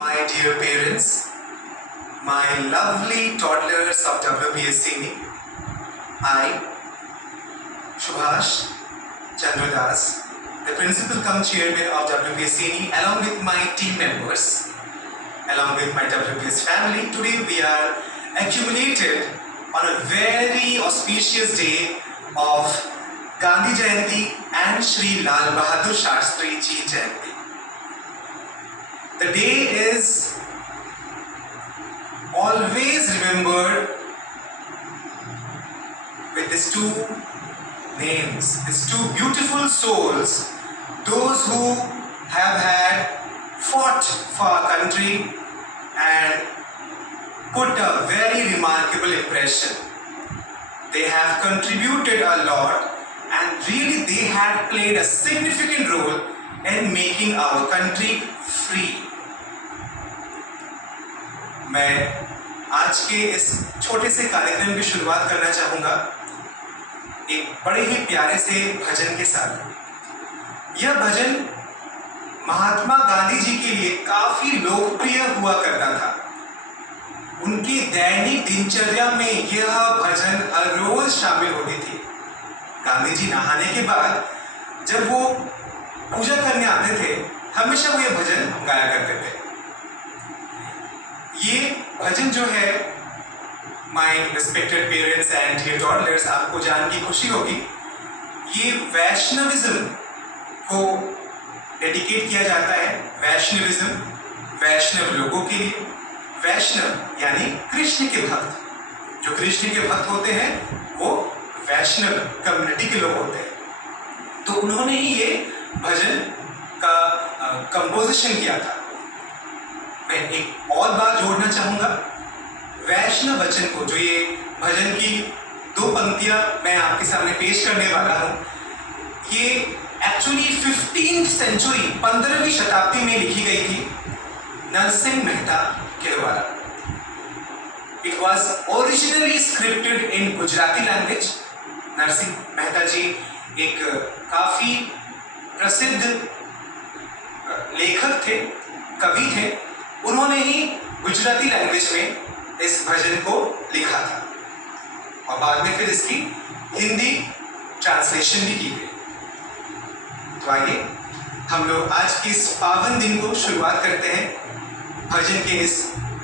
My dear parents, my lovely toddlers of WPSCini, I, Subhash Chandradas, the principal cum chairman of WPSCini, along with my team members, along with my WPS family, today we are accumulated on a very auspicious day of Gandhi Jayanti and Shri Lal Bahadur Shastri Ji Jayanti. The day is always remembered with these two names, these two beautiful souls, those who have fought for our country and put a very remarkable impression. They have contributed a lot and really they had played a significant role in making our country free. मैं आज के इस छोटे से कार्यक्रम की शुरुआत करना चाहूँगा एक बड़े ही प्यारे से भजन के साथ। यह भजन महात्मा गांधी जी के लिए काफी लोकप्रिय हुआ करता था। उनकी दैनिक दिनचर्या में यह भजन हर रोज शामिल होती थी। गांधी जी नहाने के बाद जब वो पूजा करने आते थे, हमेशा वो यह भजन गाया करते थे। ये भजन जो है, my respected parents and dear toddlers, आपको जान की खुशी होगी, ये वैष्णविज्म को डेडिकेट किया जाता है। वैष्णविज्म वैष्णव लोगों के लिए, वैष्णव यानी कृष्ण के भक्त। जो कृष्ण के भक्त होते हैं वो वैष्णव कम्युनिटी के लोग होते हैं। तो उन्होंने ही ये भजन का कंपोजिशन किया था। मैं एक और बात जोड़ना चाहूँगा, वैष्णव वचन को, जो ये भजन की दो पंक्तियाँ मैं आपके सामने पेश करने वाला हूँ, ये एक्चुअली 15th सेंचुरी 15वीं शताब्दी में लिखी गई थी नरसिंह मेहता के द्वारा। It was originally scripted in Gujarati language. Narsinh Mehta ji एक काफ़ी प्रसिद्ध लेखक थे, कवि थे। उन्होंने ही गुजराती लैंग्वेज में इस भजन को लिखा था और बाद में फिर इसकी हिंदी ट्रांसलेशन भी की गई। तो आइए हम लोग आज के इस पावन दिन को शुरुआत करते हैं भजन के इस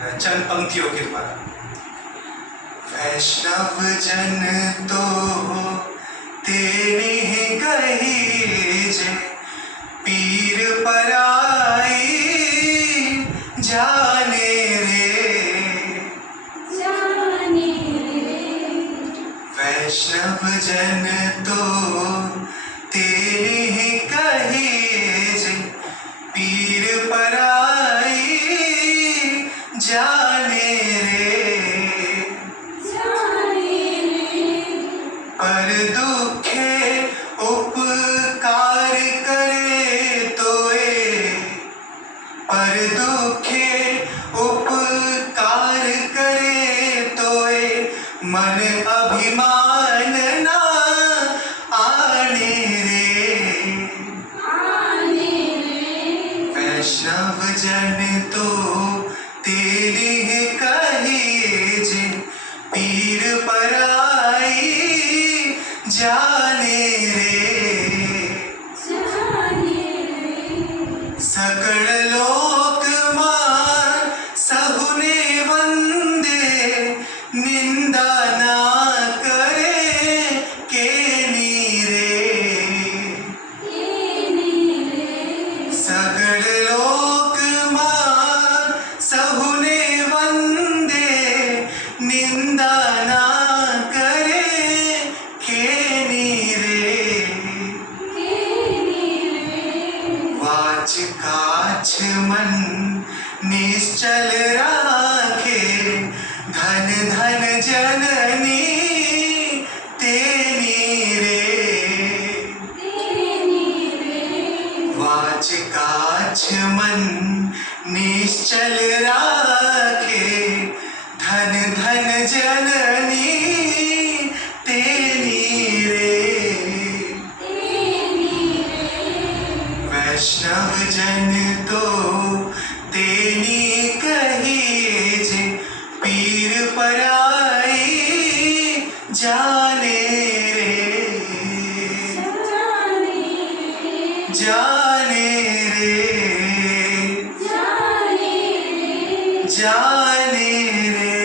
चंद पंक्तियों के द्वारा। वैष्णव जन तो तेरे हैं कहे पीर पराई जाने रे, वैष्णव जन तो तेरे हैं कहे पीर पराई जाने रे, पर दुखे उपकार करे तोए, पर दुखे उपकार करे तोए मन अभिमान ना आने रे, वैष्णव जन तो तेरे कहे जे पीर पराई जाने रे, सकल लोक मान सहुने वंदे निंदा ना करे के नीरे, सकल लोक मान सहुने वंदे निंदा ना करे के नीरे, वाच काछ मन निश्चल राखे धन धन जननी तेनी रे, वाच काछ मन निश्चल राखे धन धन जननी तेनी रे, वैष्णव जन तो तेनी जाने रे।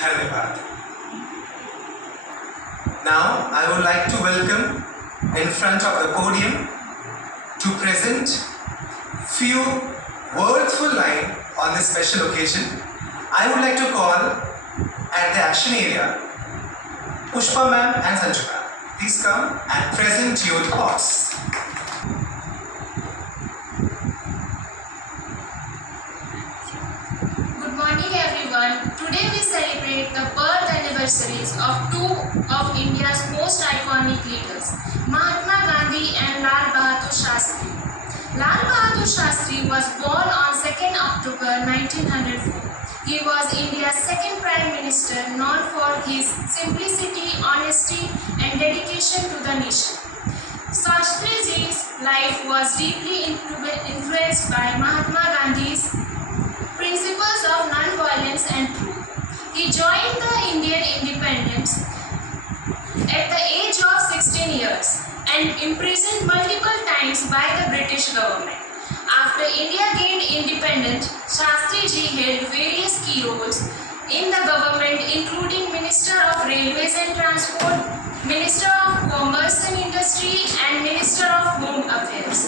धन्यवाद। Now I would like to welcome in front of the podium to present few worthful line on this special occasion. I would like to call at the action area Pushpa ma'am and Sanju ma'am. Please come and present your thoughts. Good morning everyone. Today we celebrate the birth anniversaries of two of India's most iconic leaders, Mahatma Gandhi and Lal Bahadur Shastri. Lal Bahadur Shastri was born on 2nd October 1904. He was India's second Prime Minister, known for his simplicity, honesty and dedication to the nation. Shastriji's life was deeply influenced by Mahatma Gandhi's principles of non-violence and truth. He joined the Indian independence at the age of 16 years and imprisoned multiple times by the British government. After India gained independence, Shastriji held various key roles in the government, including Minister of Railways and Transport, Minister of Commerce and Industry, and Minister of Home Affairs.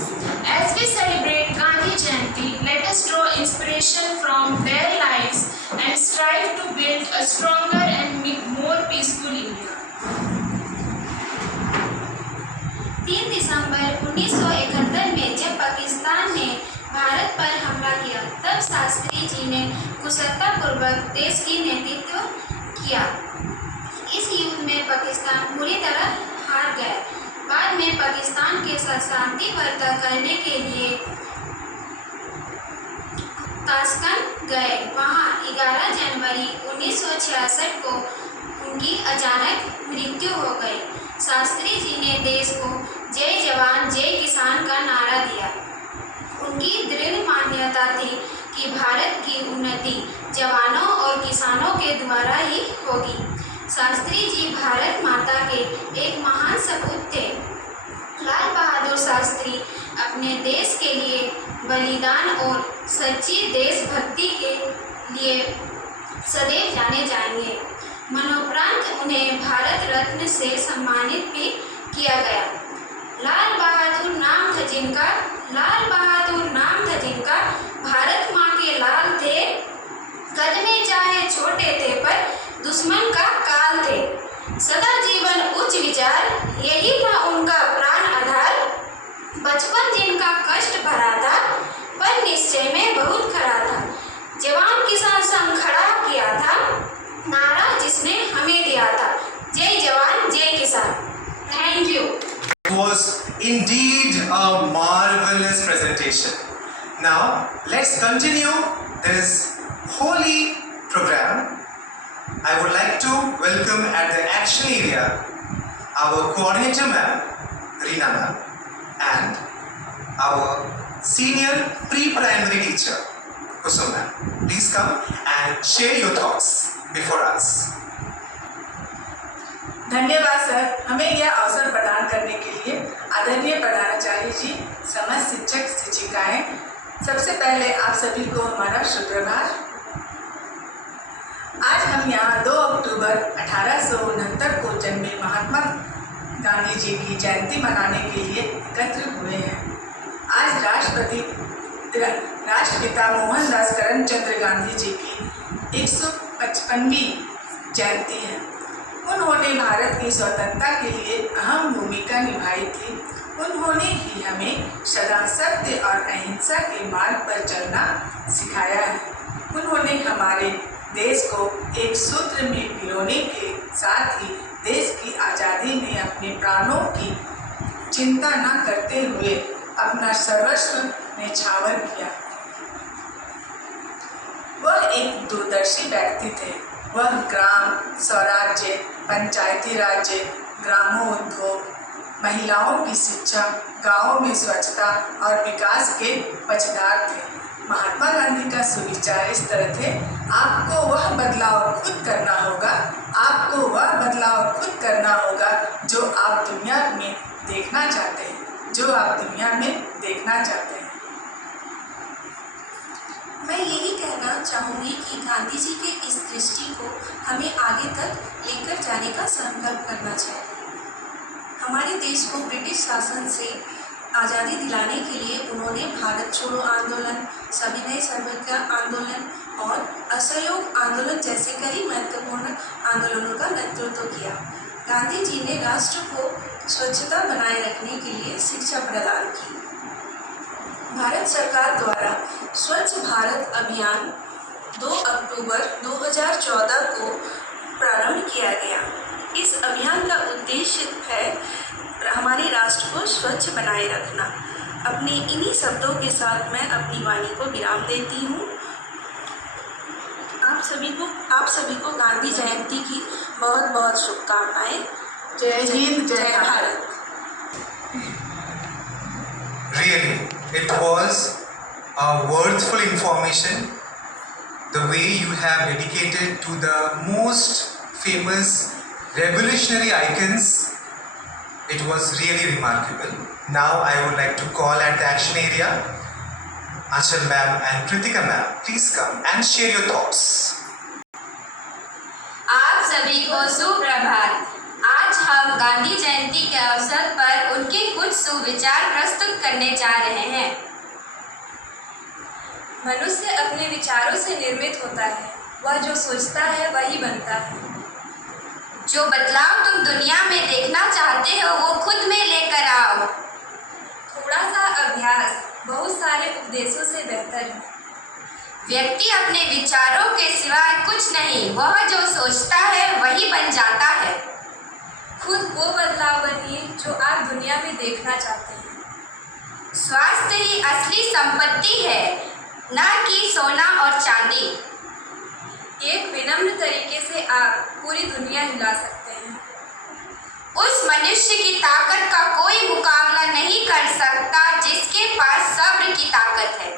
As we celebrate Gandhi Jayanti, let us draw inspiration from their lives and strive to build a stronger and more peaceful India. 3 दिसंबर 1971 में जब पाकिस्तान ने भारत पर हमला किया, तब शास्त्री जी ने कुशलतापूर्वक देश की नेतृत्व किया। इस युद्ध में पाकिस्तान पूरी तरह हार गया। बाद में पाकिस्तान के साथ शांति वार्ता करने के लिए ताशकंद गए। वहां 11 जनवरी 1966 को उनकी अचानक मृत्यु हो गई। शास्त्री जी ने देश को जय जवान जय किसान का नारा दिया। उनकी दृढ़ मान्यता थी कि भारत की उन्नति जवानों और किसानों के द्वारा ही होगी। शास्त्री जी भारत माता के एक महान सपूत थे। लाल बहादुर शास्त्री अपने देश के लिए बलिदान और सच्ची देशभक्ति के लिए सदैव जाने जाएंगे। मरणोपरांत उन्हें भारत रत्न से सम्मानित भी किया गया। लाल बहादुर नाम था जिनका भारत माँ के लाल थे। कद में चाहे छोटे थे पर दुश्मन का काल थे। सदा जीवन उच्च विचार, यही था उनका प्राण आधार। बचपन जिनका कष्ट भरा था, पर निश्चय में बहुत खरा था। जवान किसान संग खड़ा किया था, नारा जिसने हमें दिया था, जय जवान जय किसान। Thank you. It was indeed a marvelous presentation. Now let's continue this holy program. I would like to welcome at the action area our coordinator ma'am, Reena ma'am, and our senior pre-primary teacher, Kusum ma'am. Please come and share your thoughts before us. धन्यवाद sir, हमें यह अवसर प्रदान करने के लिए। आदरणीय प्रधानाचार्य जी, समस्त शिक्षक शिक्षिकाएं, सबसे पहले आप सभी को हमारा सुप्रभात। आज हम यहाँ 2 अक्टूबर 1869 को जन्मे महात्मा गांधी जी की जयंती मनाने के लिए एकत्र हुए हैं। आज राष्ट्रपिता मोहनदास करमचंद गांधी जी की 155वीं जयंती है। उन्होंने भारत की स्वतंत्रता के लिए अहम भूमिका निभाई थी। उन्होंने ही हमें सदा सत्य और अहिंसा के मार्ग पर चलना सिखाया है। उन्होंने हमारे देश को एक सूत्र में पिरोने के साथ ही देश की आज़ादी में अपने प्राणों की चिंता न करते हुए अपना सर्वस्व न्यौछावर किया। वह एक दूरदर्शी व्यक्ति थे। वह ग्राम स्वराज्य, पंचायती राज्य, ग्रामोद्योग, महिलाओं की शिक्षा, गांवों में स्वच्छता और विकास के पक्षधर थे। महात्मा गांधी का सुविचार इस तरह थे, आपको वह बदलाव खुद करना होगा, आपको वह बदलाव खुद करना होगा जो आप दुनिया में देखना चाहते हैं, जो आप दुनिया में देखना चाहते हैं। चाहूँगी कि गांधी जी के इस दृष्टि को हमें आगे तक लेकर जाने का संकल्प करना चाहिए। हमारे देश को ब्रिटिश शासन से आज़ादी दिलाने के लिए उन्होंने भारत छोड़ो आंदोलन, सविनय सर्वज्ञ आंदोलन और असहयोग आंदोलन जैसे कई महत्वपूर्ण आंदोलनों का नेतृत्व किया। गांधी जी ने राष्ट्र को स्वच्छता बनाए रखने के लिए शिक्षा प्रदान की। भारत सरकार द्वारा स्वच्छ भारत अभियान 2 अक्टूबर 2014 को प्रारंभ किया गया। इस अभियान का उद्देश्य है हमारे राष्ट्र को स्वच्छ बनाए रखना। अपने इन्हीं शब्दों के साथ मैं अपनी वाणी को विराम देती हूँ। आप सभी को गांधी जयंती की बहुत बहुत शुभकामनाएं। जय हिंद, जय Bharat. Really, it was a worthful information. The way you have dedicated to the most famous revolutionary icons, it was really remarkable. Now I would like to call at the action area Achal ma'am and Kritika ma'am. Please come and share your thoughts. आप सभी को सुप्रभात। आज हम गांधी जयंती के अवसर पर उनके कुछ सुविचार प्रस्तुत करने जा रहे हैं। मनुष्य अपने विचारों से निर्मित होता है। वह जो सोचता है वही बनता है। जो बदलाव तुम दुनिया में देखना चाहते हो वो खुद में लेकर आओ। थोड़ा सा अभ्यास बहुत सारे उपदेशों से बेहतर है। व्यक्ति अपने विचारों के सिवाय कुछ नहीं, वह जो सोचता है वही बन जाता है। खुद वो बदलाव बनिए जो आप दुनिया में देखना चाहते हैं। स्वास्थ्य ही असली संपत्ति है, न कि सोना और चांदी। एक विनम्र तरीके से आप पूरी दुनिया हिला सकते हैं। उस मनुष्य की ताकत का कोई मुकाबला नहीं कर सकता जिसके पास सब्र की ताकत है।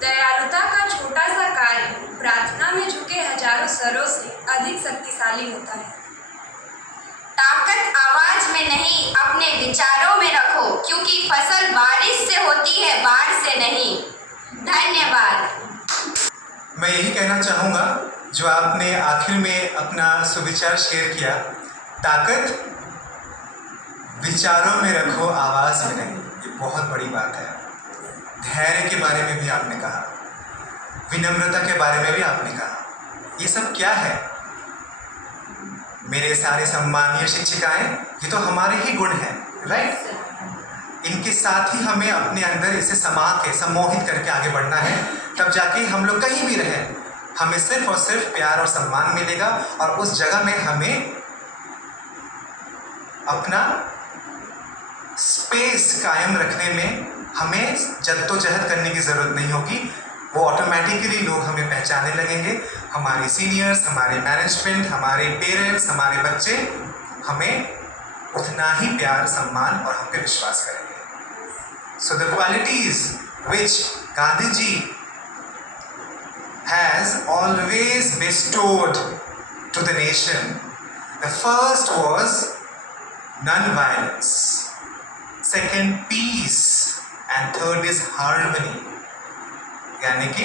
दयालुता का छोटा सा कार्य प्रार्थना में झुके हजारों सरों से अधिक शक्तिशाली होता है। ताकत आवाज में नहीं, अपने विचारों में रखो, क्योंकि फसल बारिश से होती है, बाढ़ से नहीं। धन्यवाद। मैं यही कहना चाहूँगा जो आपने आखिर में अपना सुविचार शेयर किया, ताकत विचारों में रखो, आवाज़ में नहीं। ये बहुत बड़ी बात है। धैर्य के बारे में भी आपने कहा, विनम्रता के बारे में भी आपने कहा। ये सब क्या है? मेरे सारे सम्मानीय शिक्षिकाएं, ये तो हमारे ही गुण हैं, राइट? इनके साथ ही हमें अपने अंदर इसे समा के सम्मोहित करके आगे बढ़ना है। तब जाके हम लोग कहीं भी रहें, हमें सिर्फ और सिर्फ प्यार और सम्मान मिलेगा। और उस जगह में हमें अपना स्पेस कायम रखने में हमें जद्दोजहद करने की ज़रूरत नहीं होगी। वो ऑटोमेटिकली लोग हमें पहचानने लगेंगे। हमारे सीनियर्स, हमारे मैनेजमेंट, हमारे पेरेंट्स, हमारे बच्चे हमें उतना ही प्यार, सम्मान और हम पे विश्वास करेंगे। So the qualities which Gandhi ji has always bestowed to the nation, the first was non-violence, second peace, and third is harmony, यानी कि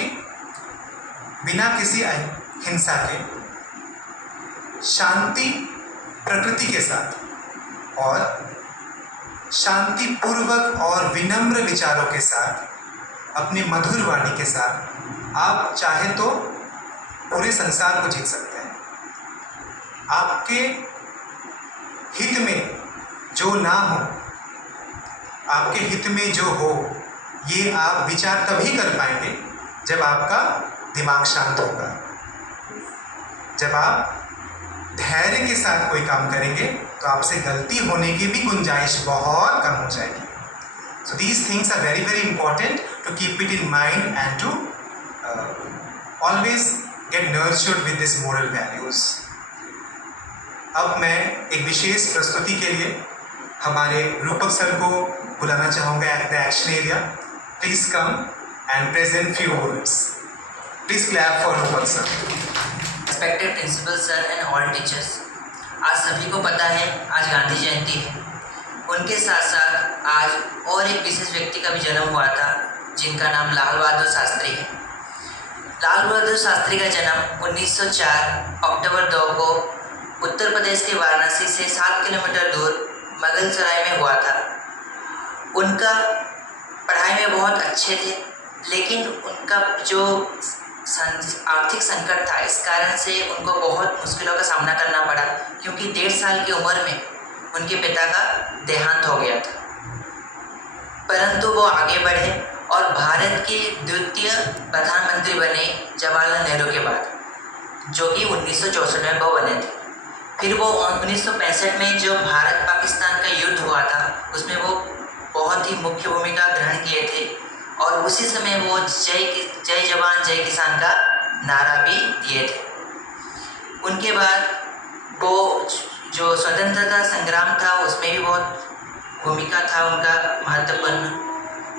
बिना किसी हिंसा के शांति प्रकृति के साथ और शांतिपूर्वक और विनम्र विचारों के साथ अपनी मधुर वाणी के साथ आप चाहे तो पूरे संसार को जीत सकते हैं। आपके हित में जो ना हो, आपके हित में जो हो, ये आप विचार तभी कर पाएंगे जब आपका दिमाग शांत होगा। जब आप धैर्य के साथ कोई काम करेंगे तो आपसे गलती होने की भी गुंजाइश बहुत कम हो जाएगी। So these things are very very important to keep it in mind and to always get nurtured with this moral values. अब मैं एक विशेष प्रस्तुति के लिए हमारे रूपक सर को बुलाना चाहूँगा at the action area. Please come and present few words. Please clap for Rupak sir. Respected principal sir and all teachers, आज सभी को पता है आज गांधी जयंती है। उनके साथ साथ आज और एक विशेष व्यक्ति का भी जन्म हुआ था जिनका नाम लाल बहादुर शास्त्री है। लाल बहादुर शास्त्री का जन्म 1904 अक्टूबर 2 को उत्तर प्रदेश के वाराणसी से 7 किलोमीटर दूर मुगलसराय में हुआ था। उनका पढ़ाई में बहुत अच्छे थे, लेकिन उनका जो आर्थिक संकट था, इस कारण से उनको बहुत मुश्किलों का सामना करना पड़ा, क्योंकि 1.5 साल की उम्र में उनके पिता का देहांत हो गया था। परंतु वो आगे बढ़े और भारत के द्वितीय प्रधानमंत्री बने जवाहरलाल नेहरू के बाद, जो कि 1964 में वो बने थे। फिर वो 1965 में जो भारत पाकिस्तान का युद्ध हुआ था, उसमें वो बहुत ही मुख्य भूमिका ग्रहण किए थे और उसी समय वो जय जवान जय किसान का नारा भी दिए थे। उनके बाद वो जो स्वतंत्रता संग्राम था, उसमें भी बहुत भूमिका था उनका महत्वपूर्ण।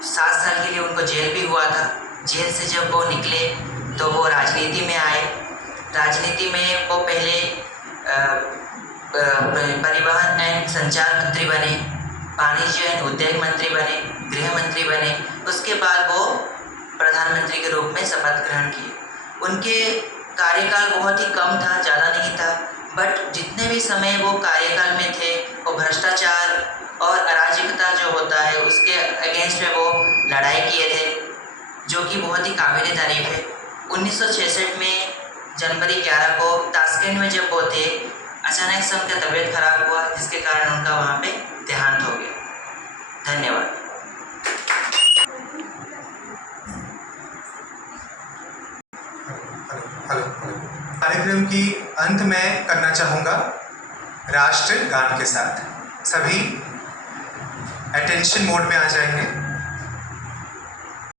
7 साल के लिए उनको जेल भी हुआ था। जेल से जब वो निकले तो वो राजनीति में आए। राजनीति में वो पहले परिवहन एवं संचार मंत्री बने, वाणिज्य एवं उद्योग मंत्री बने, गृह मंत्री बने। उसके बाद वो प्रधानमंत्री के रूप में शपथ ग्रहण किए। उनके कार्यकाल बहुत ही कम था, ज़्यादा नहीं था, बट जितने भी समय वो कार्यकाल में थे, वो भ्रष्टाचार और अराजकता जो होता है उसके अगेंस्ट में वो लड़ाई किए थे, जो कि बहुत ही काबिल तारीफ है। 1966 में जनवरी 11 को ताशकंद में जब वो थे, अचानक से उनका तबीयत खराब हुआ, जिसके कारण उनका वहाँ पे देहांत हो गया। धन्यवाद। हेलो। कार्यक्रम की अंत में करना चाहूँगा राष्ट्र गान के साथ। सभी अटेंशन मोड में आ जाएंगे।